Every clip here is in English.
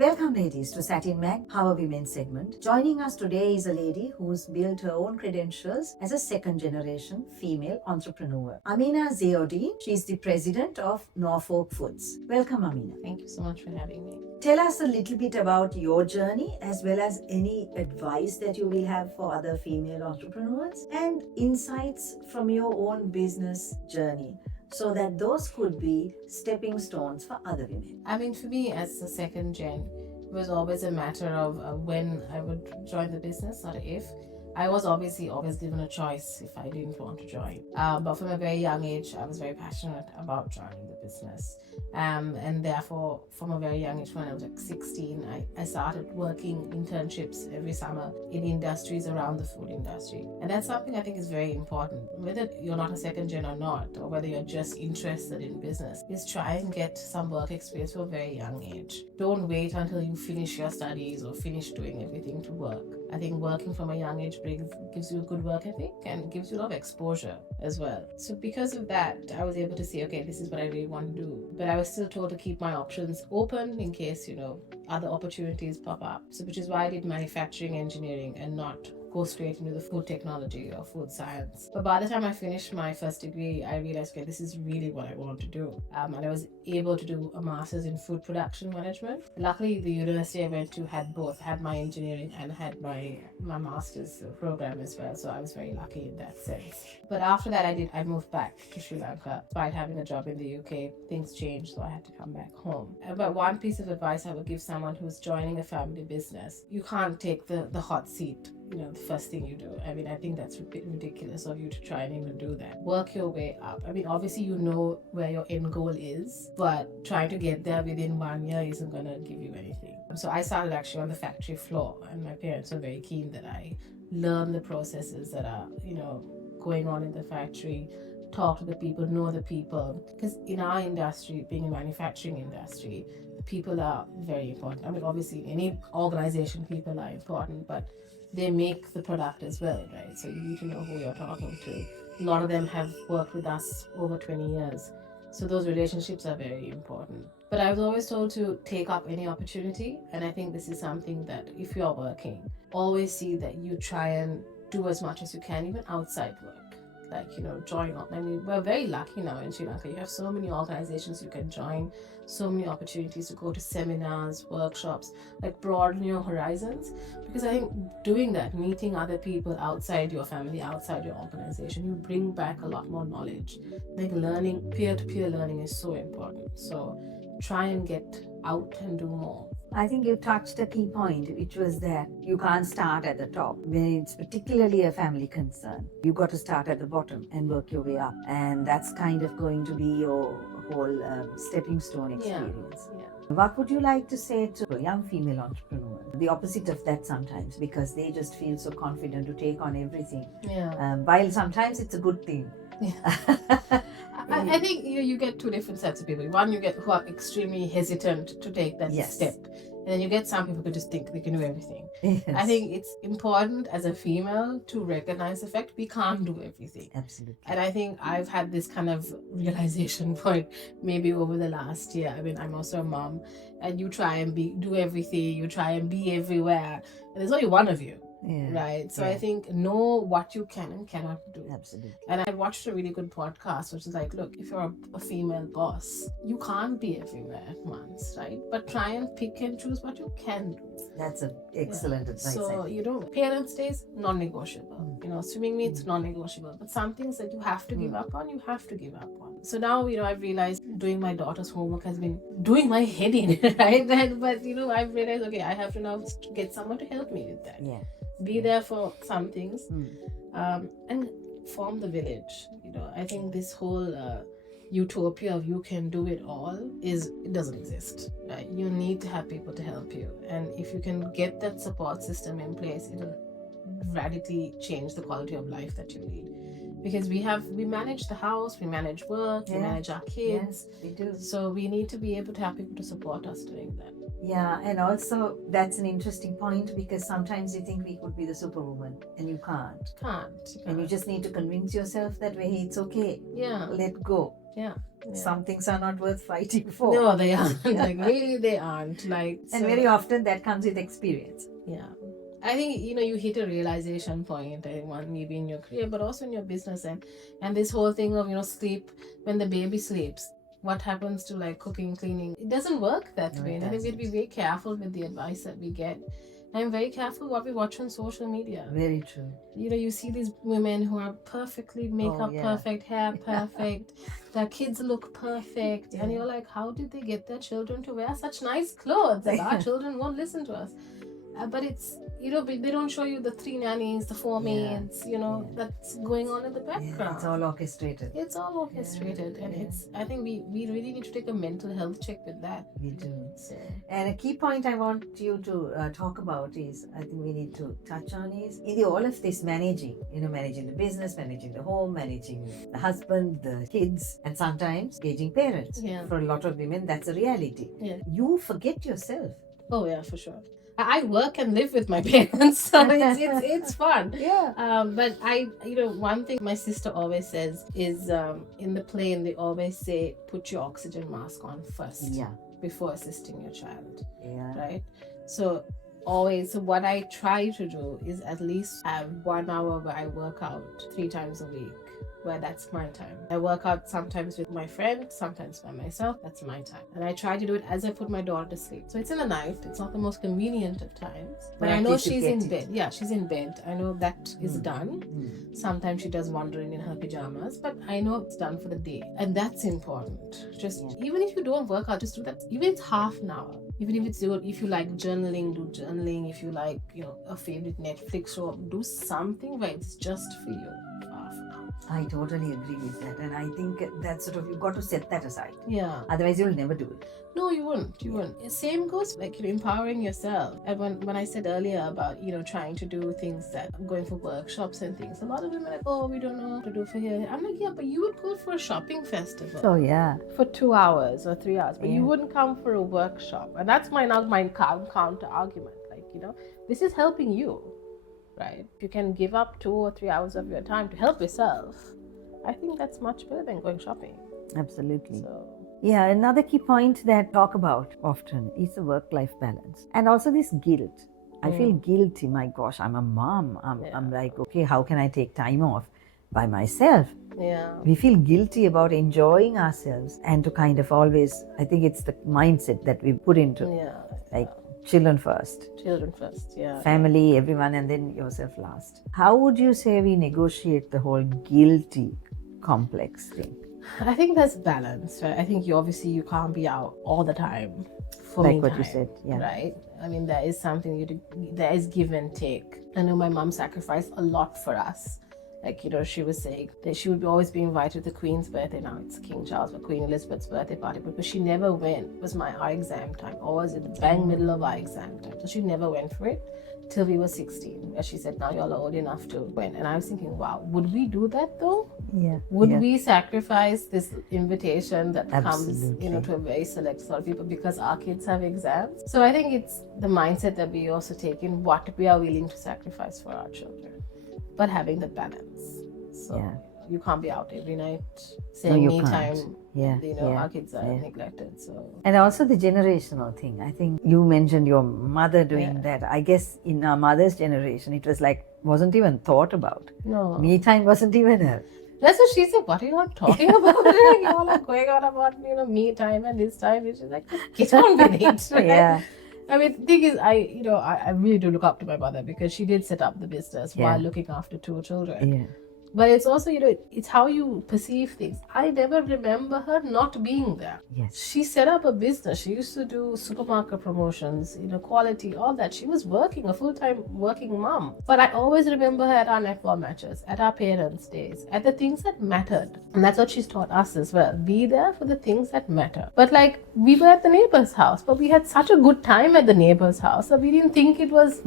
Welcome ladies to Satynmag, Power Women segment. Joining us today is a lady who's built her own credentials as a second generation female entrepreneur. Ameena Ziauddin, she's the president of Norfolk Foods. Welcome Ameena. Thank you so much for having me. Tell us a little bit about your journey as well as any advice that you will have for other female entrepreneurs and insights from your own business journey, so that those could be stepping stones for other women. I mean, for me as a second gen, it was always a matter of when I would join the business, not if. I was obviously always given a choice if I didn't want to join. But from a very young age, I was very passionate about joining the business. And therefore, from a very young age, when I was like 16, I started working internships every summer in industries around the food industry. And that's something I think is very important. Whether you're not a second gen or not, or whether you're just interested in business, is try and get some work experience from a very young age. Don't wait until you finish your studies or finish doing everything to work. I think working from a young age gives you a good work ethic and gives you a lot of exposure as well. So because of that, I was able to say, okay, this is what I really want to do. But I was still told to keep my options open in case, other opportunities pop up. So which is why I did manufacturing engineering and not go straight into the food technology or food science. But by the time I finished my first degree, I realized, okay, this is really what I want to do. And I was able to do a master's in food production management. Luckily, the university I went to had both, had my engineering and had my master's program as well. So I was very lucky in that sense. But after that, I moved back to Sri Lanka. Despite having a job in the UK, things changed, so I had to come back home. But one piece of advice I would give someone who's joining a family business: you can't take the hot seat the first thing you do. I mean, I think that's a bit ridiculous of you to try and even do that. Work your way up. I mean, obviously you know where your end goal is, but trying to get there within 1 year isn't going to give you anything. So I started actually on the factory floor, and my parents were very keen that I learn the processes that are, going on in the factory, talk to the people, know the people. Because in our industry, being a manufacturing industry, people are very important. I mean, obviously in any organization, people are important, but they make the product as well, right? So you need to know who you're talking to. A lot of them have worked with us over 20 years. So those relationships are very important. But I was always told to take up any opportunity. And I think this is something that if you're working, always see that you try and do as much as you can, even outside work. Like, join up. I mean, we're very lucky now in Sri Lanka. You have so many organizations you can join, so many opportunities to go to seminars, workshops, like broaden your horizons. Because I think doing that, meeting other people outside your family, outside your organization, you bring back a lot more knowledge. Like learning, peer-to-peer learning is so important. So try and get out and do more. I think you touched a key point, which was that you can't start at the top. When it's particularly a family concern, you got to start at the bottom and work your way up. And that's kind of going to be your whole stepping stone experience. Yeah. What would you like to say to a young female entrepreneur? The opposite of that sometimes, because they just feel so confident to take on everything. Yeah. While sometimes it's a good thing. Yeah. I think you get two different sets of people. One, you get who are extremely hesitant to take that step. And then you get some people who just think they can do everything. Yes. I think it's important as a female to recognize the fact we can't do everything. Absolutely. And I think I've had this kind of realization point maybe over the last year. I mean, I'm also a mom, and you try and do everything, you try and be everywhere, and there's only one of you. Yeah. Right. So I think know what you can and cannot do. Absolutely. And I watched a really good podcast, which is like, look, if you're a female boss, you can't be everywhere at once, right? But try and pick and choose what you can do. That's an excellent advice. So, parents' days, non-negotiable. Swimming meets, non-negotiable. But some things that you have to give up on, you have to give up on. So now, I've realized doing my daughter's homework has been doing my head in, right? But, I've realized, okay, I have to now get someone to help me with that. Yeah. Be there for some things, and form the village. I think this whole utopia of you can do it all it doesn't exist. Right? You need to have people to help you, and if you can get that support system in place, it'll radically change the quality of life that you lead. Because we manage the house, we manage work, we manage our kids. Yeah, we do. So we need to be able to have people to support us doing that. Yeah, and also that's an interesting point, because sometimes you think we could be the superwoman and you can't. Can't. And you just need to convince yourself that way, it's okay. Yeah. Let go. Yeah. Some things are not worth fighting for. No, they aren't. Like, really, they aren't. Like, And very often that comes with experience. yeah. I think, you hit a realization point, I think, one maybe in your career, but also in your business, and this whole thing of, sleep, when the baby sleeps, what happens to like cooking, cleaning? It doesn't work that way. And I think we have to be very careful with the advice that we get. I'm very careful what we watch on social media. Very true. You see these women who are perfectly makeup perfect, hair perfect, their kids look perfect, and you're like, how did they get their children to wear such nice clothes? And our children won't listen to us. But it's, they don't show you the 3 nannies, the 4 maids, that's going on in the background. Yeah, it's all orchestrated. It's all orchestrated. And I think we really need to take a mental health check with that. We do. So. And a key point I want you to talk about is, I think we need to touch on is, in all of this managing the business, managing the home, managing the husband, the kids, and sometimes engaging parents. Yeah. For a lot of women, that's a reality. Yeah. You forget yourself. Oh, yeah, for sure. I work and live with my parents, so it's fun. Yeah. But one thing my sister always says is, in the plane they always say, put your oxygen mask on first. Yeah. Before assisting your child. Yeah. Right. So what I try to do is at least have 1 hour where I work out 3 times a week, where that's my time. I work out sometimes with my friend, sometimes by myself. That's my time. And I try to do it as I put my daughter to sleep. So it's in the night. It's not the most convenient of times. But I know she's in bed. Yeah, she's in bed. I know that is done. Sometimes she does wandering in her pajamas, but I know it's done for the day. And that's important. Even if you don't work out, just do that. Even if it's half an hour. Even if if you like journaling, do journaling. If you like, a favorite Netflix show, do something where it's just for you. Half an hour. I totally agree with that, and I think that you've got to set that aside. Yeah. Otherwise, you'll never do it. No, you won't. You won't. Same goes like empowering yourself. And when I said earlier about trying to do things that going for workshops and things, a lot of women are like, oh, we don't know what to do for here. I'm like, yeah, but you would go for a shopping festival. Oh yeah. For 2 hours or 3 hours, but you wouldn't come for a workshop. And that's my counter argument. Like this is helping you. Right? If you can give up 2 or 3 hours of your time to help yourself, I think that's much better than going shopping. Absolutely. So. Yeah, another key point that I talk about often is the work-life balance. And also this guilt. I feel guilty. My gosh, I'm a mom. I'm like, okay, how can I take time off by myself? Yeah. We feel guilty about enjoying ourselves and to kind of always, I think it's the mindset that we put into. Yeah. Like, children first, yeah. Family, everyone, and then yourself last. How would you say we negotiate the whole guilty complex thing? I think there's balance, right? I think you can't be out all the time for like me what time, you said, yeah. Right? I mean, there is something there is give and take. I know my mom sacrificed a lot for us. Like, she was saying that she would always be invited to the Queen's birthday. Now it's King Charles, but Queen Elizabeth's birthday party. But she never went. It was our exam time. Always in the bang middle of our exam time. So she never went for it till we were 16. Where she said, now y'all are old enough to win. And I was thinking, wow, would we do that though? Yeah. Would we sacrifice this invitation that Absolutely. comes, to a very select sort of people because our kids have exams? So I think it's the mindset that we also take in what we are willing to sacrifice for our children. But having the balance. So you can't be out every night saying me time. Our kids are neglected. So. And also the generational thing. I think you mentioned your mother doing that. I guess in our mother's generation, it was like, wasn't even thought about. No. Me time wasn't even a... That's what she said. What are you all talking about? You all are going on about, me time and this time. And she's like, get on with it. Right? Yeah. I mean, the thing is, I really do look up to my mother because she did set up the business while looking after 2 children. Yeah. But it's also, it's how you perceive things. I never remember her not being there. Yes. She set up a business. She used to do supermarket promotions, quality, all that. She was working, a full-time working mom. But I always remember her at our netball matches, at our parents' days, at the things that mattered. And that's what she's taught us as well. Be there for the things that matter. But we were at the neighbor's house, but we had such a good time at the neighbor's house that we didn't think it was,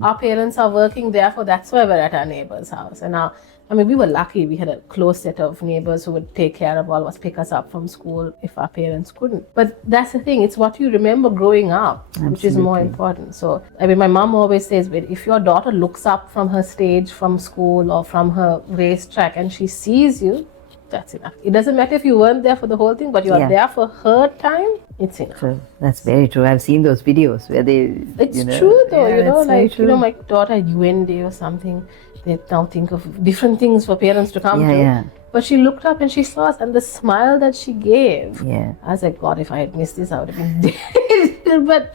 our parents are working, therefore that's why we're at our neighbor's house. And now, we were lucky. We had a close set of neighbors who would take care of all of us, pick us up from school if our parents couldn't. But that's the thing. It's what you remember growing up, which is more important. So, my mom always says, if your daughter looks up from her stage, from school or from her racetrack and she sees you, that's enough. It doesn't matter if you weren't there for the whole thing, but you are Yeah. there for her time, it's enough. True. That's very true. I've seen those videos where they. It's you know, true though, yeah, you know, it's very like, you know, true. my daughter UN Day or something, they now think of different things for parents to come Yeah, to. yeah. But she looked up and she saw us, and the smile that she gave, Yeah. I was like, God, if I had missed this, I would have been dead. But,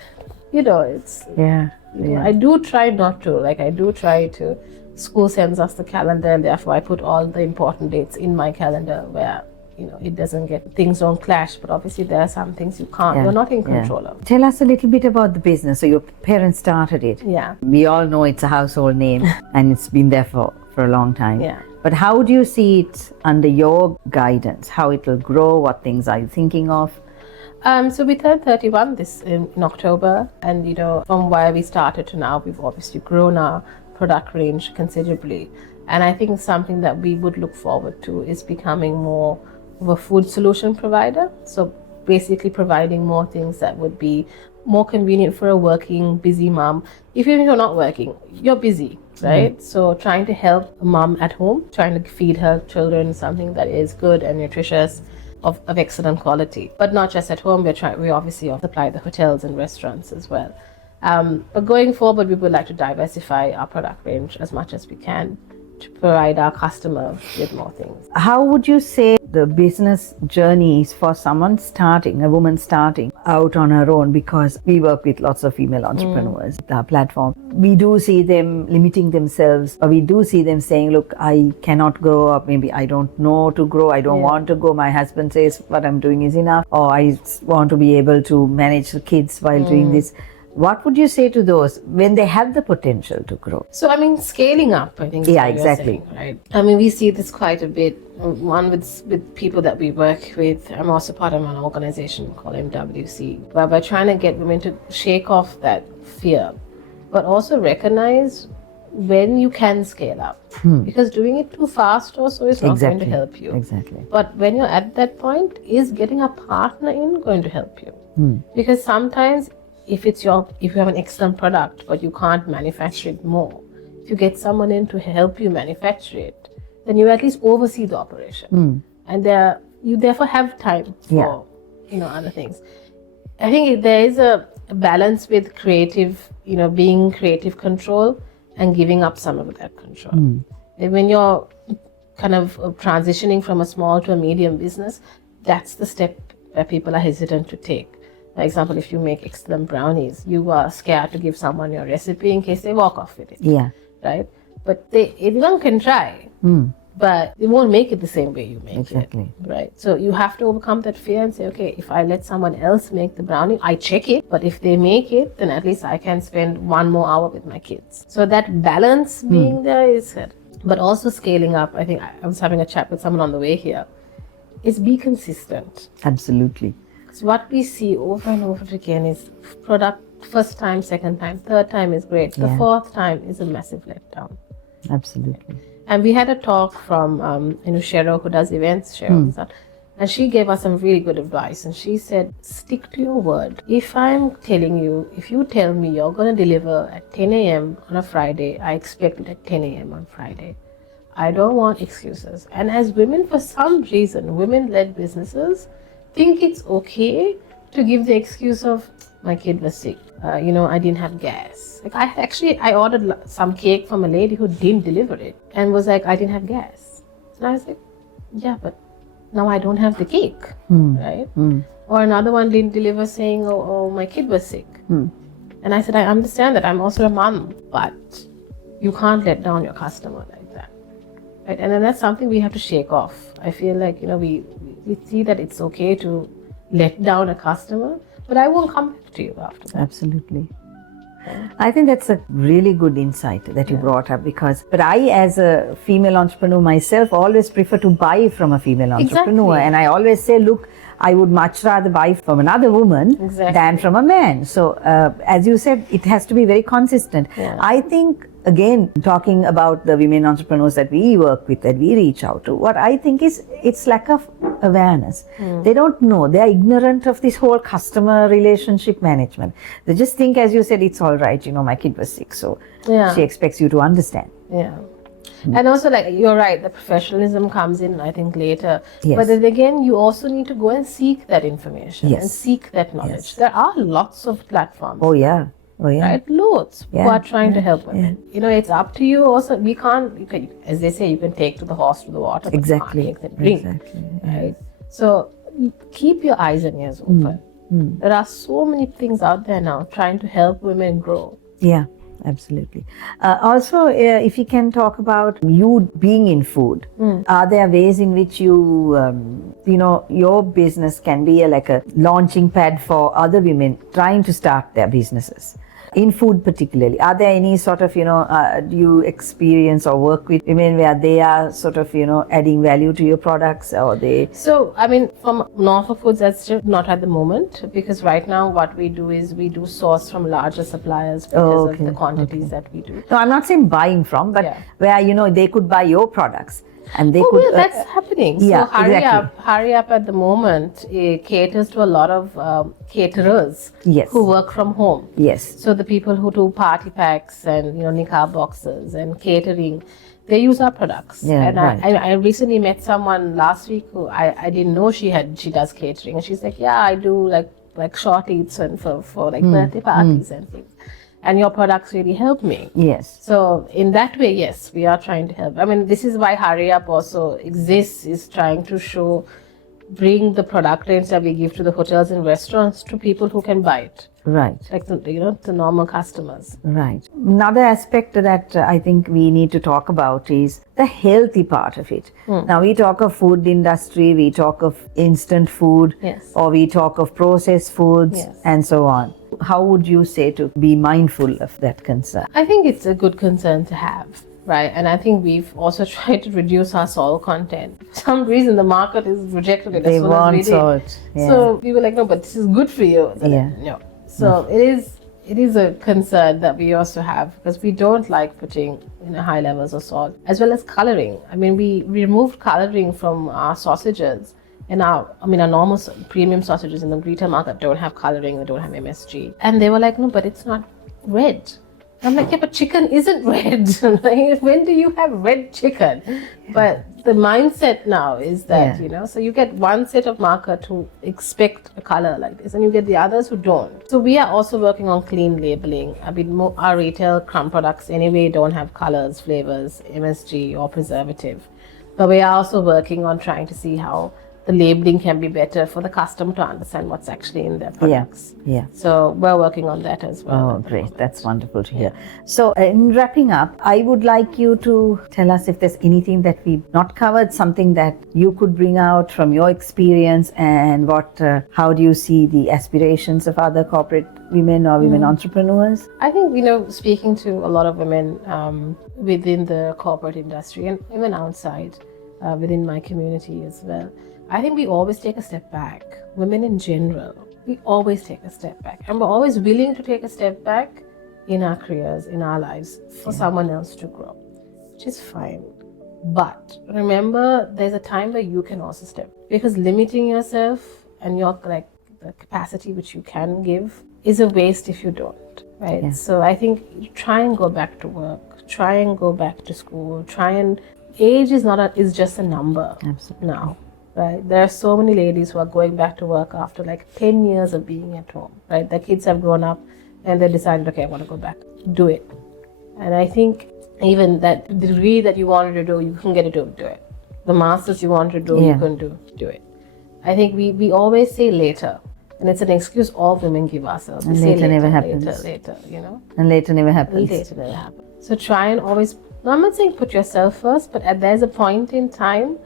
you know, it's, Yeah. you know, Yeah. I do try not to. Like, I do try to. School sends us the calendar, and therefore I put all the important dates in my calendar where, you know, it doesn't get, things don't clash. But obviously, there are some things you can't, Yeah, you're not in yeah. control of. Tell us a little bit about the business. So your parents started it. Yeah. We all know it's a household name and it's been there for a long time. Yeah. But how do you see it under your guidance? How it will grow? What things are you thinking of? So we turned 31 this in October, and you know, from where we started to now, we've obviously grown our product range considerably. And I think something that we would look forward to is becoming more of a food solution provider. So basically providing more things that would be more convenient for a working, busy mom. Even if you're not working, you're busy, right? So trying to help a mom at home, trying to feed her children something that is good and nutritious, of excellent quality. But not just at home, we obviously supply the hotels and restaurants as well. But going forward, we would like to diversify our product range as much as we can to provide our customer with more things. How would you say the business journey is for someone starting, a woman starting out on her own? Because we work with lots of female entrepreneurs with our platform. We do see them limiting themselves, or we do see them saying, look, I cannot grow up, maybe I don't know to grow, I don't want to go, my husband says what I'm doing is enough, or I want to be able to manage the kids while doing this. What would you say to those when they have the potential to grow? So, I mean, scaling up, I think is Yeah, what you're exactly. saying, right? I mean, we see this quite a bit. One with people that we work with. I'm also part of an organization called MWC, where we're trying to get women to shake off that fear, but also recognize when you can scale up. Because doing it too fast also is not going to help you. Exactly. But when you're at that point, is getting a partner in going to help you? Because sometimes if you have an excellent product but you can't manufacture it more, if you get someone in to help you manufacture it, then you at least oversee the operation, and you therefore have time for other things. I think there is a balance with creative, being creative control and giving up some of that control. And when you're kind of transitioning from a small to a medium business, that's the step that people are hesitant to take. For example, if you make excellent brownies, you are scared to give someone your recipe in case they walk off with it. Yeah. Right? But anyone can try, but they won't make it the same way you make it. Right? So you have to overcome that fear and say, okay, if I let someone else make the brownie, I check it, but if they make it, then at least I can spend 1 more hour with my kids. So that balance being there is good. But also scaling up, I think I was having a chat with someone on the way here, is be consistent. Absolutely. So what we see over and over again is product first time, second time, third time is great. The fourth time is a massive letdown. Absolutely. And we had a talk from Cheryl, who does events, Cheryl, and she gave us some really good advice. And she said, stick to your word. If you tell me you're going to deliver at 10 a.m. on a Friday, I expect it at 10 a.m. on Friday. I don't want excuses. And as women, for some reason, women-led businesses think it's okay to give the excuse of, my kid was sick, I didn't have gas. Like I ordered some cake from a lady who didn't deliver it and was like, I didn't have gas. And I was like, yeah, but now I don't have the cake, right? Or another one didn't deliver saying, oh, my kid was sick. And I said, I understand that, I'm also a mom, but you can't let down your customer like that. Right? And then that's something we have to shake off. I feel like, we see that it's okay to let down a customer, but I won't come back to you after that. Absolutely. I think that's a really good insight that you brought up, but I, as a female entrepreneur myself, always prefer to buy from a female entrepreneur. Exactly. And I always say, look, I would much rather buy from another woman than from a man. So, as you said, it has to be very consistent. Yeah. I think, again, talking about the women entrepreneurs that we work with, that we reach out to, what I think is it's lack of awareness. They don't know. They are ignorant of this whole customer relationship management. They just think, as you said, it's all right. My kid was sick, so she expects you to understand. Yeah. And also, like, you're right, the professionalism comes in, I think, later. Yes. But then again, you also need to go and seek that information and Yes. seek that knowledge. Yes. There are lots of platforms. Oh yeah. Oh yeah. Right, loads who Yeah, are trying to yeah, help women. You know, it's up to you. Also, we can't. You can, as they say, you can take to the horse to the water, but Exactly. you can't make them drink. Exactly. Right. So keep your eyes and ears open. There are so many things out there now trying to help women grow. Yeah, absolutely. Also, if you can talk about you being in food, are there ways in which your business can be like a launching pad for other women trying to start their businesses? In food particularly, are there any sort of, do you experience or work with women where they are sort of, adding value to your products, or they... So, I mean, from Norfolk Foods, that's just not at the moment, because right now what we do is we do source from larger suppliers because of the quantities that we do. No, I'm not saying buying from, but where, they could buy your products. And they could. Yeah, that's happening. Yeah, so Hurry exactly. Hurry Up at the moment caters to a lot of caterers Yes. who work from home. Yes. So the people who do party packs and nikah boxes and catering, they use our products. Yeah, and right. I recently met someone last week who I didn't know she does catering, and she's like, yeah, I do like short eats and for like birthday parties and things. And your products really help me. Yes. So in that way, yes, we are trying to help. I mean, this is why Hurry Up also exists, is trying to bring the product range that we give to the hotels and restaurants to people who can buy it. Right. Like the normal customers. Right. Another aspect that I think we need to talk about is the healthy part of it. Now we talk of food industry, we talk of instant food, Yes. or we talk of processed foods, Yes. and so on. How would you say to be mindful of that concern? I think it's a good concern to have, right? And I think we've also tried to reduce our salt content. For some reason, the market has rejected it They as soon as we want did. salt. Yeah. So we were like, no, but this is good for you. So Yeah. No. So it is a concern that we also have, because we don't like putting high levels of salt, as well as coloring. I mean, we removed coloring from our sausages. And our normal premium sausages in the retail market don't have coloring, they don't have MSG. And they were like, no, but it's not red. I'm like, yeah, but chicken isn't red. Like, when do you have red chicken? But the mindset now is that, so you get one set of market who expect a color like this, and you get the others who don't. So we are also working on clean labeling. I mean, our retail crumb products anyway don't have colors, flavors, MSG, or preservative. But we are also working on trying to see how the labeling can be better for the customer to understand what's actually in their products. Yeah. So we're working on that as well. Oh, great. That's wonderful to hear. So in wrapping up, I would like you to tell us if there's anything that we've not covered, something that you could bring out from your experience, and how do you see the aspirations of other corporate women or women entrepreneurs? I think, speaking to a lot of women within the corporate industry and even outside, within my community as well, I think we always take a step back. Women in general, we always take a step back. And we're always willing to take a step back in our careers, in our lives, for someone else to grow, which is fine. But remember, there's a time where you can also step, because limiting yourself and your the capacity which you can give is a waste if you don't, right? Yeah. So I think try and go back to work, try and go back to school, age is just a number. Absolutely. Now. Right? There are so many ladies who are going back to work after 10 years of being at home, right? Their kids have grown up and they decided, okay, I want to go back. Do it. And I think even that degree that you wanted to do, you can get it to do it. The masters you want to do, you can do it. I think we always say later. And it's an excuse all women give ourselves. And we say later never happens. Later, And later never happens. Later never happens. So try and always, I'm not saying put yourself first, but there's a point in time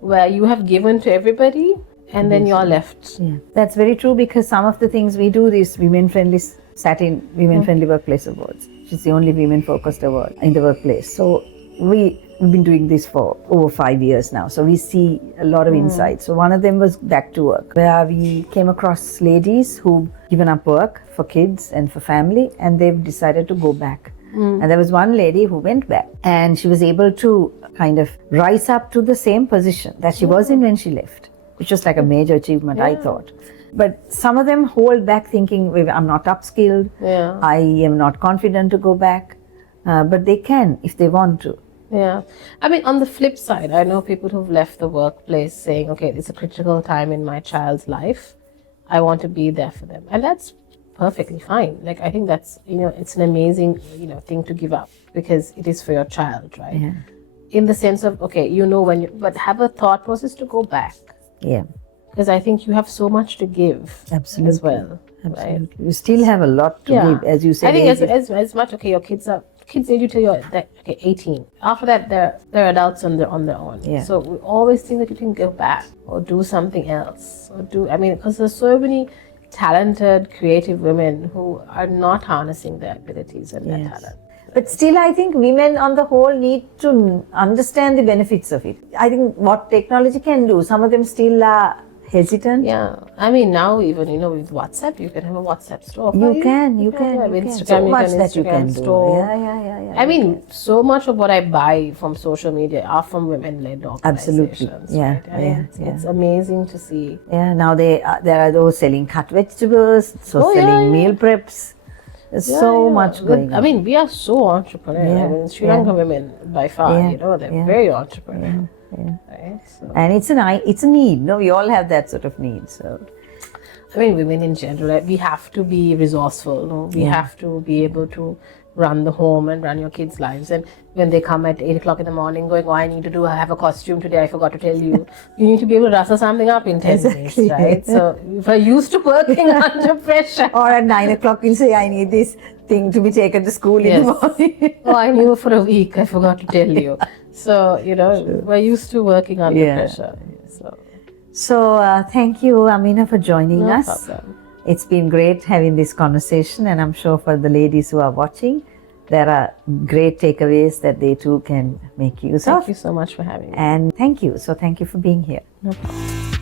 where you have given to everybody and then you're left. Yeah, that's very true, because some of the things we do, these women-friendly Satyn Women-Friendly Workplace Awards, which is the only women-focused award in the workplace. So we've been doing this for over 5 years now. So we see a lot of insights. So one of them was back to work, where we came across ladies who've given up work for kids and for family, and they've decided to go back. And there was one lady who went back, and she was able to kind of rise up to the same position that she was in when she left, which was like a major achievement, I thought. But some of them hold back thinking, I'm not upskilled, I am not confident to go back. But they can if they want to. Yeah. I mean, on the flip side, I know people who've left the workplace saying, okay, it's a critical time in my child's life. I want to be there for them. And that's perfectly fine. Like, I think that's, it's an amazing, thing to give up because it is for your child, right? Yeah. In the sense of, okay, but have a thought process to go back. Yeah. Because I think you have so much to give Absolutely. as well. Absolutely. Right? You still have a lot to give, as you said. I think as much, okay, your kids need you till you're 18. After that, they're adults on their own. Yeah. So we always think that you can go back or do something else because there's so many talented, creative women who are not harnessing their abilities and their talent. But still, I think women on the whole need to understand the benefits of it. I think what technology can do, some of them still are hesitant. Yeah, I mean now even with WhatsApp, you can have a WhatsApp store. You can. Instagram, So much can that you can store. do. Yeah. I mean, so much of what I buy from social media are from women-led organizations. Absolutely. Yeah. Right? I mean, it's amazing to see. Yeah. Now there are those selling cut vegetables, selling meal preps. There's so much going on. I mean, we are so entrepreneurial. I mean, Sri Lankan women by far, they're very entrepreneurial. Right? So. And it's a need. No, we all have that sort of need. So, I mean, women in general, we have to be resourceful. No? We have to be able to run the home and run your kids' lives. And when they come at 8 o'clock in the morning going, I have a costume today, I forgot to tell you. You need to be able to rustle something up in 10 minutes, right? So if you're used to working under pressure. Or at 9 o'clock, you'll say, I need this thing to be taken to school in the morning. I knew for a week, I forgot to tell you. So, we're used to working under pressure. So thank you, Ameena, for joining us. No problem. It's been great having this conversation, and I'm sure for the ladies who are watching, there are great takeaways that they too can make use of. Thank you so much for having me. And thank you. So thank you for being here. No problem.